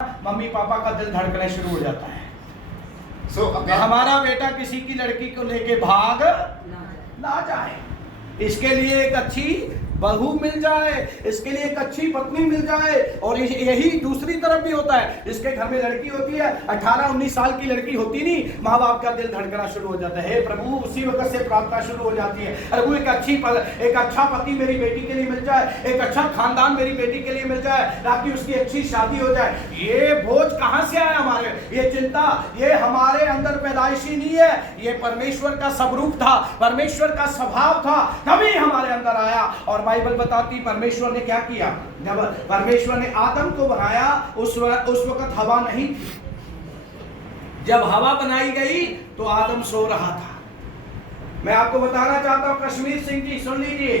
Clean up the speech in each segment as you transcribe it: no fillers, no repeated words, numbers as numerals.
Mummy papa का दिल धड़कने शुरू हो जाता है। हमारा बेटा किसी की लड़की को लेके भाग ना जाए, इसके लिए एक अच्छी बहू मिल जाए, इसके लिए एक अच्छी पत्नी मिल जाए। और यही दूसरी तरफ भी होता है, इसके घर में लड़की होती है, 18-19 साल की लड़की होती नहीं, माँ बाप का दिल धड़कना शुरू हो जाता है। हे प्रभु, उसी वक्त से प्रार्थना शुरू हो जाती है, अरे वो एक अच्छा पति मेरी बेटी के लिए मिल जाए, एक अच्छा खानदान मेरी बेटी के लिए मिल जाए, ताकि उसकी अच्छी शादी हो जाए। ये बोझ कहाँ से आया हमारे, ये चिंता, ये हमारे अंदर पैदाइशी नहीं है, ये परमेश्वर का स्वरूप था, परमेश्वर का स्वभाव था, तभी हमारे अंदर आया। और बाइबल बताती परमेश्वर ने क्या किया, जब परमेश्वर ने आदम को बनाया उस वक्त हवा नहीं थी। जब हवा बनाई गई तो आदम सो रहा था। मैं आपको बताना चाहता हूं कश्मीर सिंह जी, सुन लीजिए,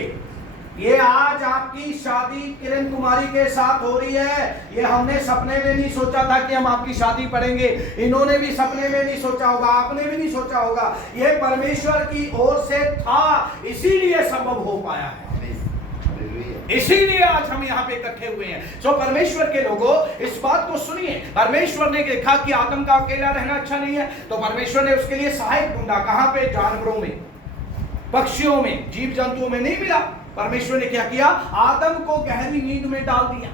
ये आज आपकी शादी किरण कुमारी के साथ हो रही है, ये हमने सपने में नहीं सोचा था कि हम आपकी शादी पढ़ेंगे, इन्होंने भी सपने में नहीं सोचा होगा, आपने भी नहीं सोचा होगा, ये परमेश्वर की ओर से था, इसीलिए संभव हो पाया है, इसीलिए आज हम यहाँ पे इकट्ठे हुए हैं। सो परमेश्वर के लोगों, इस बात को सुनिए, परमेश्वर ने देखा कि आदम का अकेला रहना अच्छा नहीं है, तो परमेश्वर ने उसके लिए सहायक ढूंढा। कहां पे? जानवरों में, पक्षियों में, जीव जंतुओं में नहीं मिला। परमेश्वर ने क्या किया, आदम को गहरी नींद में डाल दिया।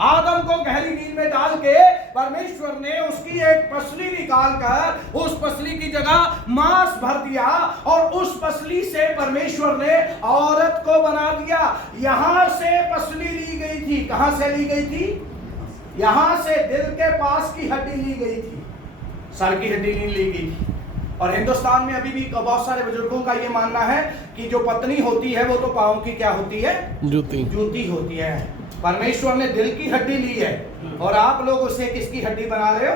आदम को गहरी नींद में डाल के परमेश्वर ने उसकी एक पसली निकालकर उस पसली की जगह मांस भर दिया, और उस पसली से परमेश्वर ने औरत को बना दिया। यहां से पसली ली गई थी, कहां से ली गई थी? यहां से दिल के पास की हड्डी ली गई थी, सर की हड्डी नहीं ली गई थी। और हिंदुस्तान में अभी भी बहुत सारे बुजुर्गों का ये मानना है कि जो पत्नी होती है वो तो पांव की क्या होती है? जूती होती है। परमेश्वर ने दिल की हड्डी ली है, और आप लोग उसे किसकी हड्डी बना रहे हो?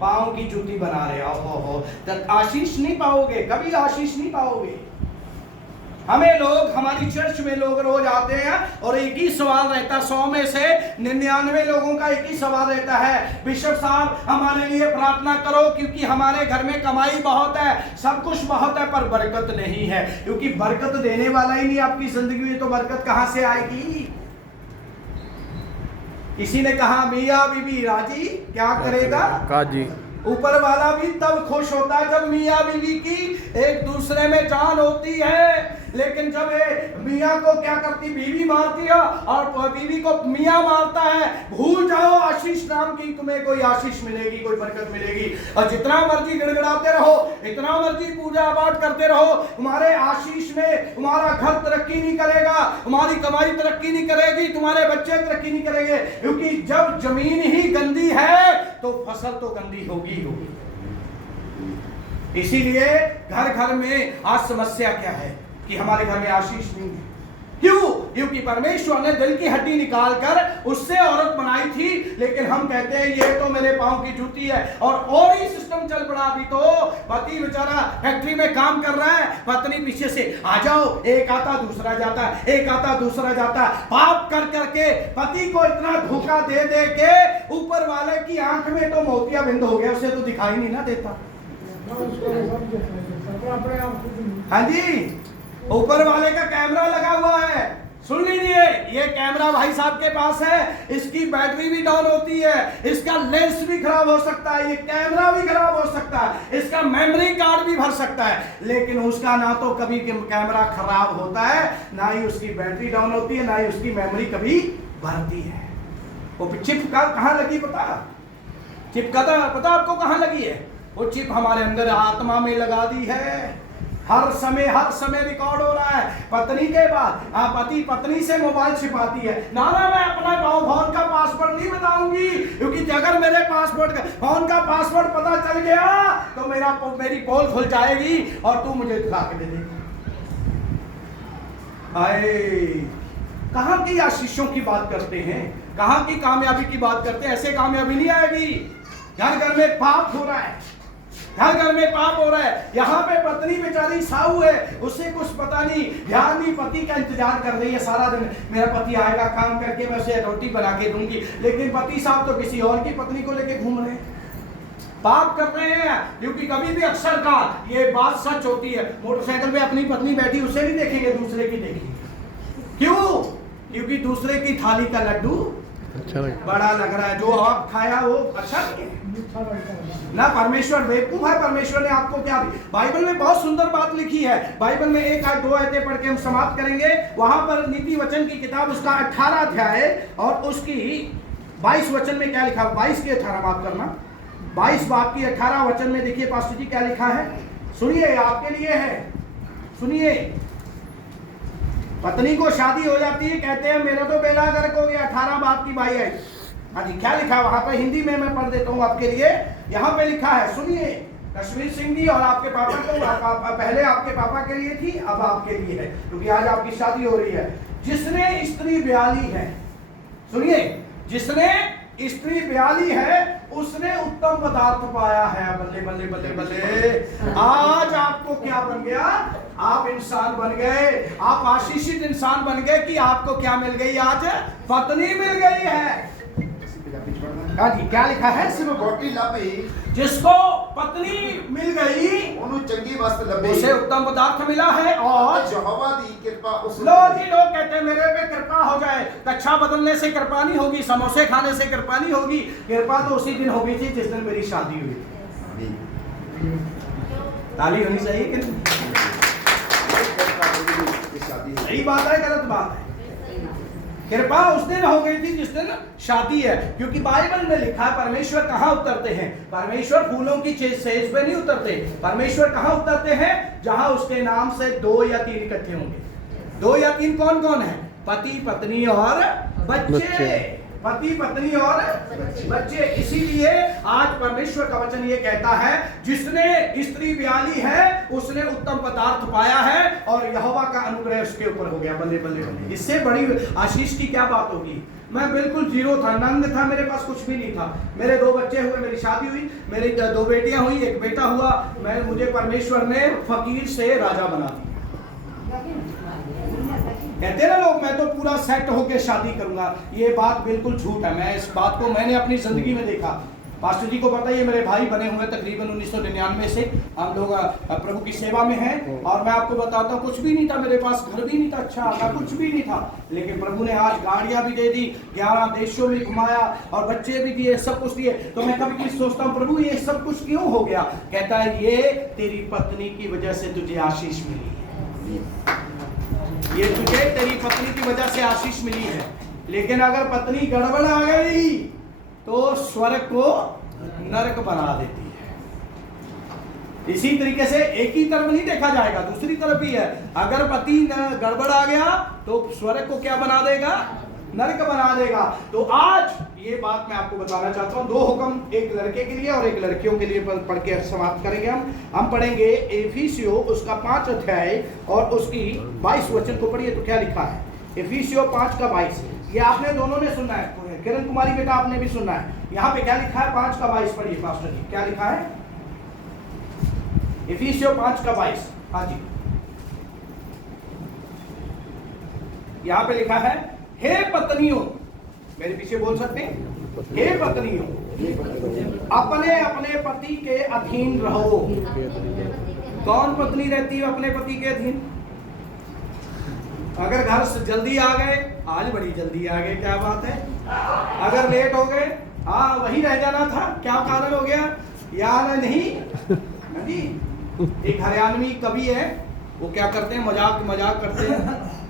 पांव की जूती बना रहे हो। तब आशीष नहीं पाओगे, कभी आशीष नहीं पाओगे। हमें लोग, हमारी चर्च में लोग रोज आते हैं और एक ही सवाल रहता है, 100 में से 99 लोगों का एक ही सवाल रहता है, बिशप साहब हमारे लिए प्रार्थना करो, क्योंकि हमारे घर में कमाई बहुत है, सब कुछ बहुत है, पर बरकत नहीं है। क्योंकि बरकत देने वाला ही नहीं आपकी जिंदगी में, तो बरकत कहां से आएगी? किसी ने कहा मियाँ बीवी राजी क्या करेगा काजी। ऊपर वाला भी तब खुश होता है जब मियाँ बीवी की एक दूसरे में जान होती है, लेकिन जब मियाँ को क्या करती, बीवी मारती है, और बीवी को मियाँ मारता है, भूल जाओ आशीष नाम की तुम्हें कोई आशीष मिलेगी, कोई बरकत मिलेगी। और जितना मर्जी गिड़गिड़ाते रहो, इतना मर्जी पूजा पाठ करते रहो, तुम्हारे आशीष में तुम्हारा घर तरक्की नहीं करेगा, तुम्हारी कमाई तरक्की नहीं करेगी, तुम्हारे बच्चे तरक्की नहीं करेंगे। क्योंकि जब जमीन ही गंदी है तो फसल तो गंदी होगी। इसीलिए घर घर में आज समस्या क्या है कि हमारे घर में आशीष नहीं है। क्यों? क्योंकि परमेश्वर ने दिल की हड्डी निकालकर उससे औरत बनाई थी, लेकिन हम कहते हैं ये तो मेरे पांव की जूती है, और ही सिस्टम चल पड़ा। अभी तो पति बेचारा फैक्ट्री में काम कर रहा है, पत्नी पीछे से आ जाओ, एक आता दूसरा जाता है, एक आता दूसरा जाता है, पाप कर करके पति को इतना धोखा दे दे के ऊपर वाले की आंख में तो मोतिया बिंद हो गया, उसे तो दिखाई नहीं ना देता। हाँ जी, ऊपर वाले का कैमरा लगा हुआ है। सुन लीजिए, ये कैमरा भाई साहब के पास है, इसकी बैटरी भी डाउन होती है, इसका लेंस भी खराब हो सकता है, ये कैमरा भी खराब हो सकता है, इसका मेमोरी कार्ड भी भर सकता है, लेकिन उसका ना तो कभी कैमरा खराब होता है, ना ही उसकी बैटरी डाउन होती है, ना ही उसकी मेमोरी कभी भरती है। वो चिप का कहाँ लगी पता? चिप का पता आपको कहाँ लगी है? वो चिप हमारे अंदर आत्मा में लगा दी है। हर समय रिकॉर्ड हो रहा है। पत्नी के बाद पति पत्नी से मोबाइल छिपाती है, ना मैं अपना फोन का पासवर्ड नहीं बताऊंगी, क्योंकि अगर मेरे फोन का पासवर्ड पता चल गया तो मेरी पोल खुल जाएगी और तू मुझे दिखा के दे देगी। कहां की आशीषों की बात करते हैं, कहां की कामयाबी की बात करते हैं? ऐसे कामयाबी नहीं आएगी। घर घर में पाप हो रहा है, हर घर में पाप हो रहा है। यहाँ पे पत्नी बेचारी साहू है, उसे कुछ पता नहीं, ध्यान नहीं, पति का इंतजार कर रही है सारा दिन, मेरा पति आएगा काम करके मैं उसे रोटी बना के दूंगी, लेकिन पति साहब तो किसी और की पत्नी को लेके घूम रहे हैं, पाप कर रहे हैं। क्योंकि कभी भी अक्सर का ये बात सच होती है, मोटरसाइकिल पे अपनी पत्नी बैठी उसे नहीं देखेंगे, दूसरे की देखेंगे। क्यों? क्योंकि दूसरे की थाली का लड्डू अच्छा लगा, बड़ा लग रहा है। जो आप खाया वो अच्छा लगे ना। परमेश्वर बेवकूफ है? परमेश्वर ने आपको क्या दी? बाइबल में बहुत सुंदर बात लिखी है। बाइबल में एक आयत 2 आयतें पढ़ के हम समाप्त करेंगे। वहां पर नीति वचन की किताब उसका 18 अध्याय और उसकी 22 वचन में क्या लिखा? 22 के 18, माफ करना, 22 बाब की 18 वचन में देखिए पास्टर जी क्या लिखा है। सुनिए, आपके लिए है, सुनिए। पत्नी को शादी हो जाती है, कहते हैं मेरा तो बेड़ा गर्क हो गया। 18 बाब की 22 है। हाँ जी, क्या लिखा है वहां पर? हिंदी में मैं पढ़ देता हूँ आपके लिए। यहाँ पे लिखा है, सुनिए। कश्मीर सिंह जी और आपके पापा को, पहले आपके पापा के लिए थी, अब आपके लिए है, क्योंकि आज आपकी शादी हो रही है। जिसने स्त्री ब्याली है, सुनिए, जिसने स्त्री ब्याली है उसने उत्तम पदार्थ पाया है। बल्ले बल्ले बल्ले बल्ले। आज आपको क्या बन गया? आप इंसान बन गए, आप आशीषित इंसान बन गए कि आपको क्या मिल गई? आज पत्नी मिल गई है। हाँ जी, क्या लिखा है? जिसको पत्नी मिल गई चंगी वस्तु लभी, उसे उत्तम पदार्थ मिला है और यहोवा दी कृपा उस लो जी। लोग कहते हैं मेरे पे कृपा हो जाए। कच्छा बदलने से कृपा नहीं होगी, समोसे खाने से कृपा नहीं होगी। कृपा तो उसी दिन होगी थी जिस दिन मेरी शादी हुई। ताली होनी चाहिए कि नहीं? सही बात है, गलत बात है? कृपा उस दिन हो गई थी जिस दिन शादी है, क्योंकि बाइबल में लिखा है परमेश्वर कहाँ उतरते हैं? परमेश्वर फूलों की सेज पे नहीं उतरते। परमेश्वर कहाँ उतरते हैं? जहां उसके नाम से 2 या 3 इकट्ठे होंगे। 2 या 3 कौन कौन है? पति पत्नी और बच्चे। पति पत्नी और बच्चे। इसीलिए आज परमेश्वर का वचन ये कहता है, जिसने स्त्री ब्याली है उसने उत्तम पदार्थ पाया है और यहोवा का अनुग्रह उसके ऊपर हो गया। बल्ले बल्ले बल्ले। इससे बड़ी आशीष की क्या बात होगी? मैं बिल्कुल जीरो था, नंग था, मेरे पास कुछ भी नहीं था। मेरे 2 बच्चे हुए, मेरी शादी हुई, मेरी 2 बेटियां हुई, 1 बेटा हुआ। मुझे परमेश्वर ने फकीर से राजा बना दिया। कहते ना लोग, मैं तो पूरा सेट होके शादी करूंगा। ये बात बिल्कुल झूठ है। मैं इस बात को मैंने अपनी जिंदगी में देखा। पास्टर जी को पता है, ये मेरे भाई बने हुए तकरीबन 1999 से हम लोग प्रभु की सेवा में हैं। और मैं आपको बताता हूँ, कुछ भी नहीं था मेरे पास, घर भी नहीं था, अच्छा था, कुछ भी नहीं था। लेकिन प्रभु ने आज गाड़ियां भी दे दी, 11 देशों में घुमाया और बच्चे भी दिए, सब कुछ दिए। तो मैं कभी कभी सोचता हूँ, प्रभु ये सब कुछ क्यों हो गया? कहता है, ये तेरी पत्नी की वजह से तुझे आशीष मिली है। ये तुझे तेरी पत्नी की वजह से आशीष मिली है। लेकिन अगर पत्नी गड़बड़ आ गई तो स्वर्ग को नरक बना देती है। इसी तरीके से एक ही तरफ नहीं देखा जाएगा, दूसरी तरफ भी है। अगर पति गड़बड़ आ गया तो स्वर्ग को क्या बना देगा? नरक बना देगा। तो आज ये बात मैं आपको बताना चाहता हूँ। 2 हुक्म, एक लड़के के लिए और एक लड़कियों के लिए पढ़ के समाप्त करेंगे। हम पढ़ेंगे एफिसियों उसका 5 अध्याय और उसकी 22 वचन को पढ़िए। तो क्या लिखा है? एफिसियों 5 का 22। ये आपने दोनों ने सुना है, किरण कुमारी बेटा आपने भी सुना है। यहाँ पे क्या लिखा है? 5 का 22 पढ़िए पास्टर जी, क्या लिखा है? एफिसियों 5 का 22। हाँ जी, यहाँ पे लिखा है, हे पत्नियों, मेरे पीछे बोल सकते हैं, हे पत्नियों अपने अपने पति के अधीन रहो। कौन पत्नी रहती है अपने पति के अधीन? अगर घर से जल्दी आ गए, आज बड़ी जल्दी आ गए, क्या बात है। अगर लेट हो गए, हाँ वही रह जाना था, क्या कारण हो गया? यार नहीं जी। एक हरियाणवी कवि है, वो क्या करते हैं, मजाक करते हैं।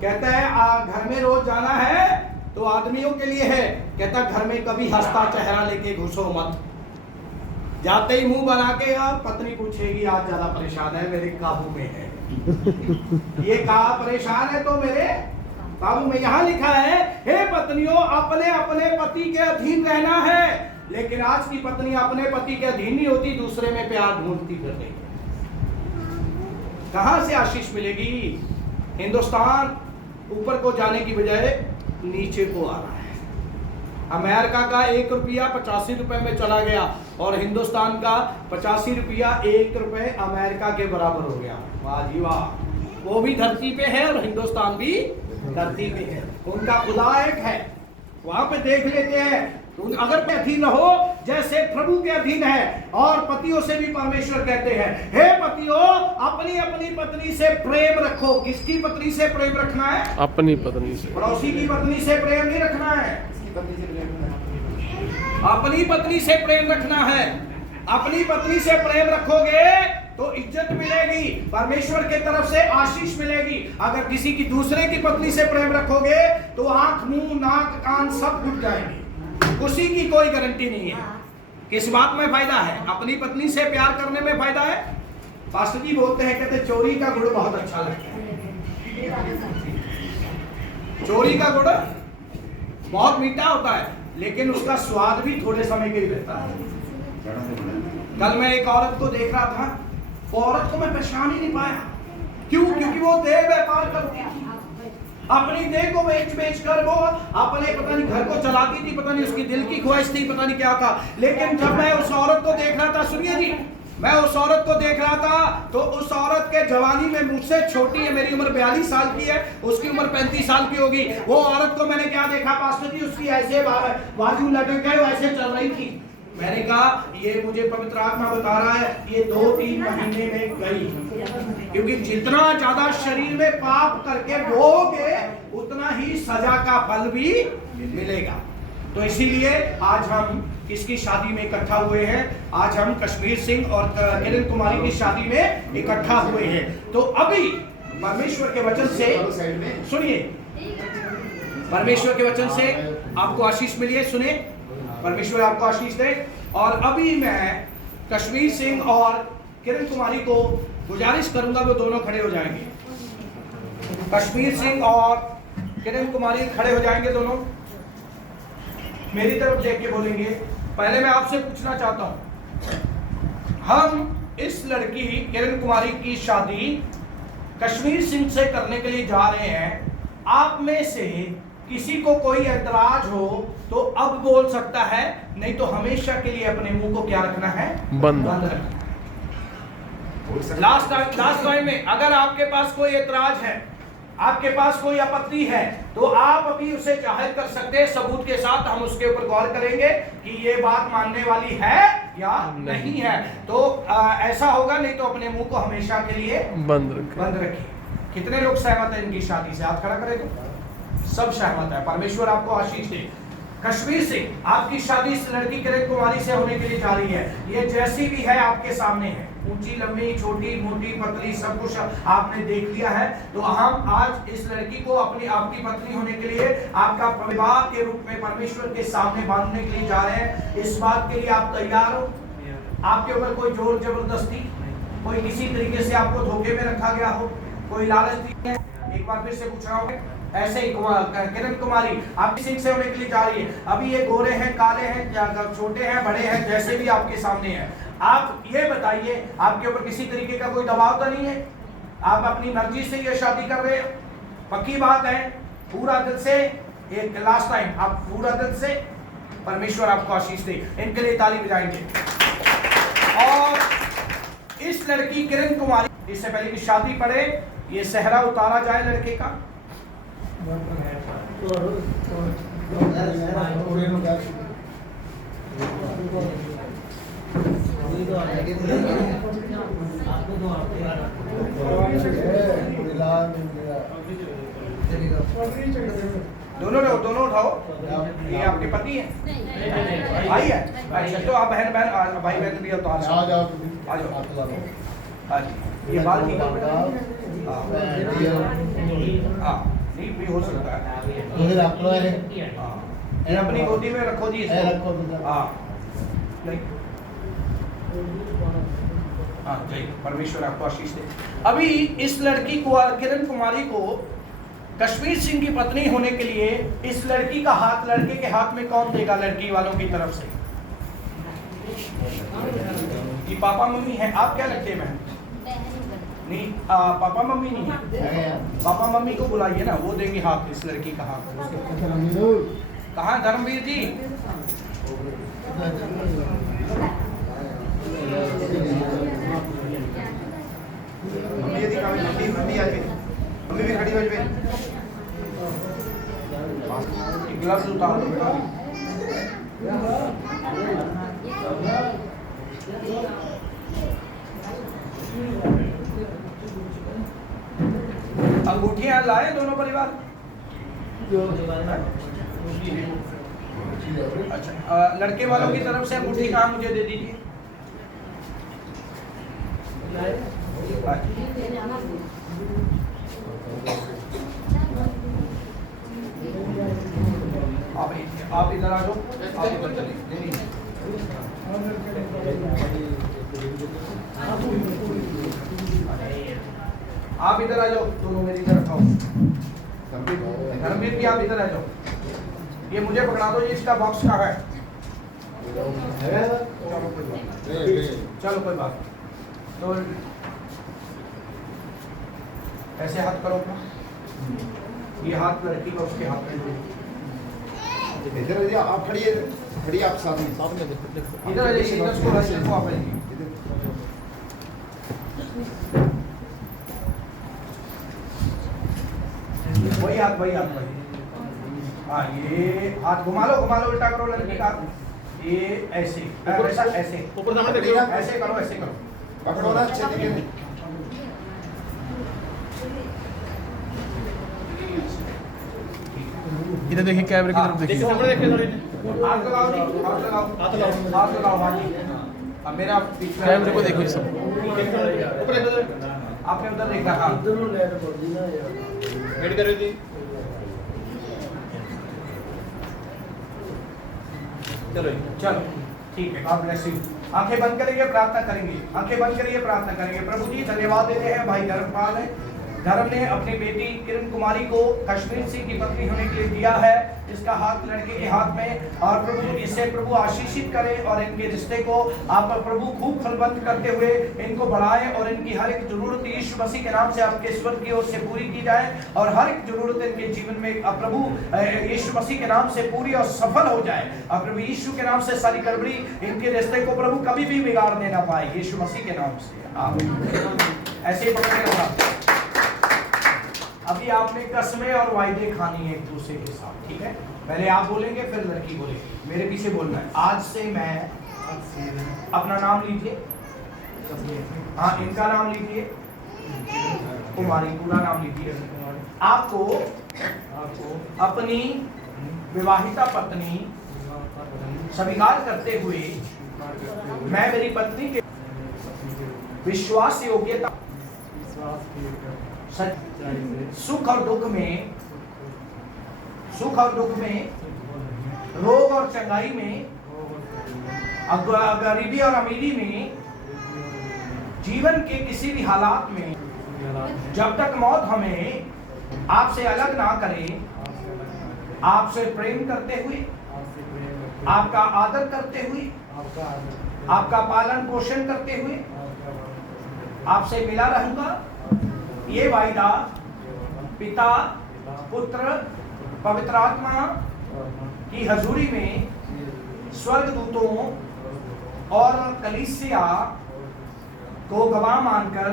कहता है घर में रोज जाना है तो आदमियों के लिए है, कहता घर में कभी हंसता चेहरा लेके घुसो मत। जाते ही मुंह बना के और पत्नी पूछेगी आज ज्यादा परेशान है, मेरे काबू में है। ये कहा परेशान है तो मेरे काबू में। यहाँ लिखा है, हे पत्नियों अपने अपने पति के अधीन रहना है। लेकिन आज की पत्नी अपने पति के अधीन नहीं होती, दूसरे में प्यार ढूंढती फिर रही। कहां से आशीष मिलेगी? हिंदुस्तान ऊपर को जाने की बजाय नीचे को आ रहा है। अमेरिका का 1 रुपया 85 रुपए में चला गया और हिंदुस्तान का 85 रुपया 1 रुपए अमेरिका के बराबर हो गया। वाह जी वाह। वो भी धरती पे है और हिंदुस्तान भी धरती पे है। उनका खुदा एक है, वहां पे देख लेते हैं। अगर पे अधीन रहो जैसे प्रभु के अधीन है। और पतियों से भी परमेश्वर कहते हैं, हे पतियों अपनी अपनी पत्नी से प्रेम रखो। किसकी पत्नी से प्रेम रखना है? अपनी पत्नी से। पड़ोसी की पत्नी से प्रेम नहीं रखना है। अपनी पत्नी से प्रेम रखना है। अपनी पत्नी से प्रेम रखोगे तो इज्जत मिलेगी, परमेश्वर के तरफ से आशीष मिलेगी। अगर किसी की दूसरे की पत्नी से प्रेम रखोगे तो आंख, मुंह, नाक, कान सब फूट जाएंगे। खुशी की कोई गारंटी नहीं है। किस बात में फायदा है? अपनी पत्नी से प्यार करने में फायदा है। पास्टर जी बोलते हैं, कहते चोरी का गुड़ बहुत अच्छा लगता है। चोरी का गुड़ बहुत मीठा होता है, लेकिन उसका स्वाद भी थोड़े समय के लिए रहता है। कल मैं एक औरत को देख रहा था, वो औरत को मैं पहचान ही नहीं पाया। क्यों? क्योंकि वो देह व्यापार करती थी। अपनी देह को बेच बेच कर वो अपने पता नहीं घर को चलाती थी, पता नहीं उसकी दिल की ख्वाहिश थी, पता नहीं क्या था। लेकिन जब मैं उस औरत को देख रहा था, सुनिए जी, मैं उस औरत को देख रहा था तो उस औरत के जवानी में मुझसे छोटी है, मेरी उम्र 42 साल की है, उसकी उम्र 35 साल की होगी। वो औरत को मैंने क्या देखा पास्टर जी, उसकी ऐसे बाजू लटक गए, वैसे चल रही थी। मैंने कहा ये मुझे पवित्र आत्मा बता रहा है, ये 2-3 महीने में गई। क्योंकि जितना ज्यादा शरीर में पाप करके भोगे उतना ही सजा का फल भी मिलेगा। तो इसीलिए आज हम किसकी शादी में इकट्ठा हुए हैं? आज हम कश्मीर सिंह और किरण कुमारी की शादी में इकट्ठा हुए हैं। तो अभी परमेश्वर के वचन से सुनिए, परमेश्वर के वचन से आपको आशीष मिली है। सुने, परमेश्वर आपको आशीष दे। और अभी मैं कश्मीर सिंह और किरण कुमारी को गुजारिश करूंगा, वो दोनों खड़े हो जाएंगे। कश्मीर सिंह और किरण कुमारी खड़े हो जाएंगे, दोनों मेरी तरफ देख के बोलेंगे। पहले मैं आपसे पूछना चाहता हूं, हम इस लड़की किरण कुमारी की शादी कश्मीर सिंह से करने के लिए जा रहे हैं। आप में से किसी को कोई ऐतराज हो तो अब बोल सकता है, नहीं तो हमेशा के लिए अपने मुंह को क्या रखना है? बंद रखना। लास्ट टाइम में अगर आपके पास कोई ऐतराज है, आपके पास कोई आपत्ति है, तो आप अभी उसे जाहिर कर सकते हैं सबूत के साथ। हम उसके ऊपर गौर करेंगे कि ये बात मानने वाली है या नहीं है। तो ऐसा होगा, नहीं तो अपने मुंह को हमेशा के लिए बंद रखिए। कितने लोग सहमत हैं इनकी शादी से? हाथ खड़ा करें तो सब सहमत है। परमेश्वर आपको आशीष दे। कश्मीर से आपकी शादी इस लड़की किरण कुमारी से होने के लिए जा रही है। ये जैसी भी है आपके सामने है, ऊंची लंबी छोटी मोटी पतली सब कुछ आपने देख लिया है। तो हम आज इस लड़की को आपकी पत्नी होने के लिए आपका विवाह के रूप में परमेश्वर के सामने बांधने के लिए जा रहे हैं। इस बात के लिए आप तैयार हो? आपके ऊपर कोई जोर जबरदस्ती, कोई किसी तरीके से आपको धोखे में रखा गया हो, कोई लालच नहीं है? एक बार फिर से पूछ रहा हूँ। ऐसे ही किरण कुमारी आपकी सिंह से होने के लिए जा रही है। अभी ये गोरे हैं, काले हैं, छोटे हैं, बड़े हैं, जैसे भी आपके सामने हैं। आप ये बताइए, आपके ऊपर किसी तरीके का कोई दबाव तो नहीं है? आप अपनी मर्जी से ये शादी कर रहे हैं? पक्की बात है, पूरा दिल से। एक लास्ट टाइम आप पूरा दिल से, परमेश्वर आपको आशीष दे। इनके लिए ताली बजाएंगे। और इस लड़की किरण कुमारी, इससे पहले की शादी पड़े, ये सेहरा उतारा जाए लड़के का। दोनों उठाओ। ये आपके पति है, भाई है? अच्छा, तो आप बहन भाई बहन भी तो आ जाओ। हाँ जी, ये बात ठीक है। नहीं भी हो सकता है। ये अपनी गोदी में रखो जी इसको। परमेश्वर आपको आशीष दे। अभी इस लड़की को, किरण कुमारी को कश्मीर सिंह की पत्नी होने के लिए इस लड़की का हाथ लड़के के हाथ में कौन देगा? लड़की वालों की तरफ से कि पापा मम्मी है? आप क्या लगते हैं? मैं नहीं, पापा मम्मी नहीं है। पापा मम्मी को बुलाइए ना, वो देंगे हाथ, इस लड़की का हाथ। कहाँ धर्मवीर जी? मम्मी भी खड़ी हो जाए। ग्लव्स उतार दो बेटा। अंगूठियां लाए दोनों परिवार। अच्छा, लड़के वालों की तरफ से अंगूठी कहाँ मुझे दे दीजिए। आप इधर आ जाओ, आप इधर चलिए। नहीं आप इधर आ जाओ, दोनों मेरी तरफ आओ। धर्मवीर भी आप इधर आ जाओ। ये मुझे पकड़ा दो, ये इसका बॉक्स कहाँ है। चलो कोई बात। तो ऐसे हाथ करो अपना, ये हाथ लड़की का उसके हाथ में। इधर आप खड़िए आप साथ में इधर आ जाइए, इधर को आप आइए। वही हाथ वही। हाँ, ये हाथ घुमा लो उल्टा करो लड़की का। ये ऐसे ऐसा ऐसे ऊपर ऐसे करो, ऐसे करो, पकड़ो ना अच्छे तरीके से। इधर देखिए, कैमरे की तरफ देखिए। हाथ लगाओ जी, हाथ लगाओ हाँ जी। अब मेरा पीछे कैमरे को देखो सब। आपने उधर देखा। हाँ वेट करो जी। चलो ठीक है, आप ब्लेस यू। आंखें बंद करेंगे, प्रार्थना करेंगे। आंखें बंद करिए, प्रार्थना करेंगे। प्रभु जी धन्यवाद देते हैं, भाई धर्मपाल है, धर्म ने अपनी बेटी किरण कुमारी को कश्मीर सिंह की पत्नी होने के लिए दिया है। इसका हाथ लड़के के हाथ में, और प्रभु इसे प्रभु आशीषित करें और इनके रिश्ते को आप प्रभु खूब फलवंत करते हुए इनको बढ़ाएं, और इनकी हर एक जरूरत यीशु मसीह के नाम से आपके स्वर्ग की ओर से पूरी की जाए, और हर एक जरूरत इनके जीवन में प्रभु यीशु मसीह के नाम से पूरी और सफल हो जाए। और प्रभु यीशु के नाम से सारी गड़बड़ी इनके रिश्ते को प्रभु कभी भी बिगाड़ने ना पाए, यीशु मसीह के नाम से आमीन। ऐसे ही पकड़े रखना। अभी आपने कसमें और वायदे खानी है एक दूसरे के साथ, ठीक है। पहले आप बोलेंगे, फिर लड़की बोलेगी, मेरे पीछे बोलना है। आज से मैं, अपना नाम लीजिए। हाँ, इनका नाम लीजिए, कुमारी, पूरा नाम लीजिए। आपको अपनी विवाहिता पत्नी स्वीकार करते हुए मैं मेरी पत्नी के विश्वास योग्यता, सुख और दुख में, रोग और चंगाई में, गरीबी और अमीरी में, जीवन के किसी भी हालात में, जब तक मौत हमें आपसे अलग ना करे, आपसे प्रेम करते हुए, आपका आदर करते हुए, आपका पालन पोषण करते हुए आपसे मिला रहूंगा। ये वायदा पिता, पुत्र, पवित्र आत्मा की हजूरी में स्वर्गदूतों और कलीसिया को गवाह मानकर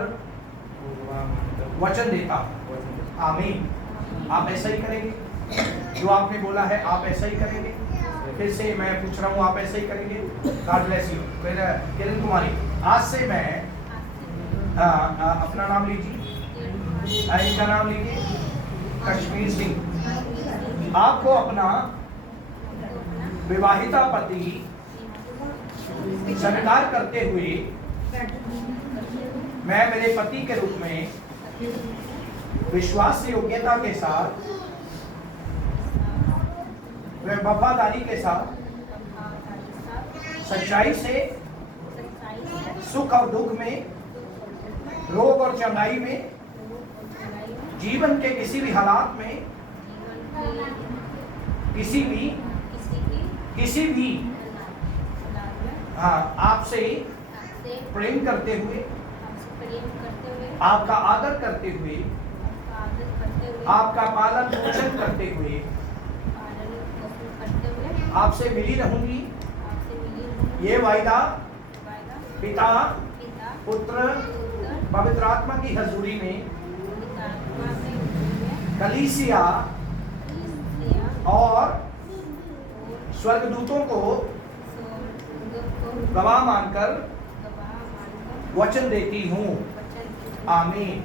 वचन देता हूं। आमीन। आप ऐसा ही करेंगे, जो आपने बोला है आप ऐसा ही करेंगे। फिर से मैं पूछ रहा हूँ, आप ऐसा ही करेंगे। God bless you. Kiran Kumari, आज से मैं अपना नाम लीजिए, इनका नाम लीजिए, कश्मीर सिंह। आपको अपना विवाहिता पति स्वीकार करते हुए मैं मेरे पति के रूप में विश्वास योग्यता के साथ, वफादारी के साथ, सच्चाई से, सुख और दुख में, रोग और चंगाई में, जीवन के किसी भी हालात में, किसी भी हाँ आपसे प्रेम करते हुए, आपका आदर करते हुए, आपका पालन पोषण करते हुए आपसे मिली रहूंगी। ये वायदा पिता, पुत्र, पवित्र आत्मा की हजूरी में कलीसिया और स्वर्गदूतों को गवाह मानकर वचन देती हूँ। आमीन।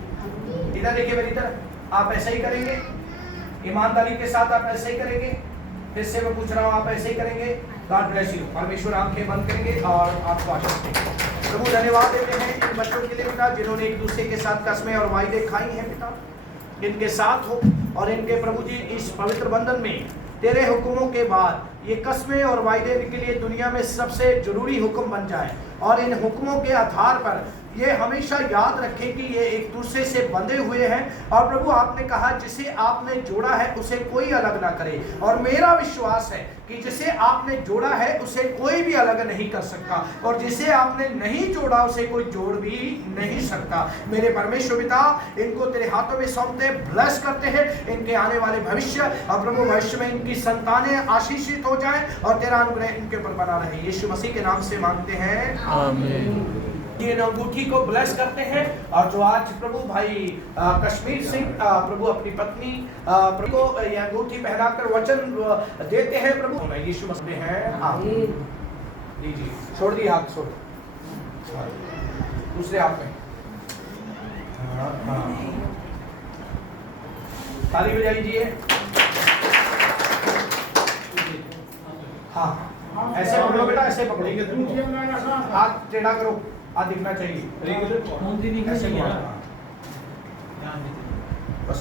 इधर देखिए मेरी तरफ, आप ऐसा ही करेंगे, ईमानदारी के साथ आप ऐसा ही करेंगे। फिर से मैं पूछ रहा हूँ, आप ऐसे ही करेंगे? God bless you. परमेश्वर आंखें बंद करेंगे और आपको आशीष देंगे। प्रभु धन्यवाद देते हैं इन बच्चों के लिए पिता, जिन्होंने एक दूसरे के साथ कस्में और वायदे खाई हैं पिता। इनके साथ हो और इनके प्रभु जी इस पवित्र बंधन में तेरे हुक्मों के बाद ये कस्में और वायदे इनके लिए दुनिया में सबसे जरूरी हुक्म बन जाए, और इन हुक्मों के आधार पर ये हमेशा याद रखें कि ये एक दूसरे से बंधे हुए हैं। और प्रभु आपने कहा जिसे आपने जोड़ा है उसे कोई अलग ना करे, और मेरा विश्वास है कि जिसे आपने जोड़ा है उसे कोई भी अलग नहीं कर सकता, और जिसे आपने नहीं जोड़ा उसे कोई जोड़ भी नहीं सकता। मेरे परमेश्वर पिता, इनको तेरे हाथों में सौंपते, ब्लेस करते हैं इनके आने वाले भविष्य, और प्रभु भविष्य में इनकी संतानें आशीषित हो जाएं और तेरा अनुग्रह इनके ऊपर बना रहे। यीशु मसीह के नाम से मांगते हैं, आमीन। ये अंगूठी को ब्लेस करते हैं, और जो आज प्रभु भाई कश्मीर सिंह प्रभु अपनी पत्नी प्रभु को ये अंगूठी पहनाकर वचन देते हैं प्रभु यीशु मसीह हैं, आमीन। जी छोड़ दिए हाथ, छोड़ दूसरे हाथ में, ताली बजाइए। हाँ ऐसे पकड़ो बेटा, ऐसे पकड़ो, हाथ टेढ़ा करो, हाथ दिखना चाहिए, ऐसे बस।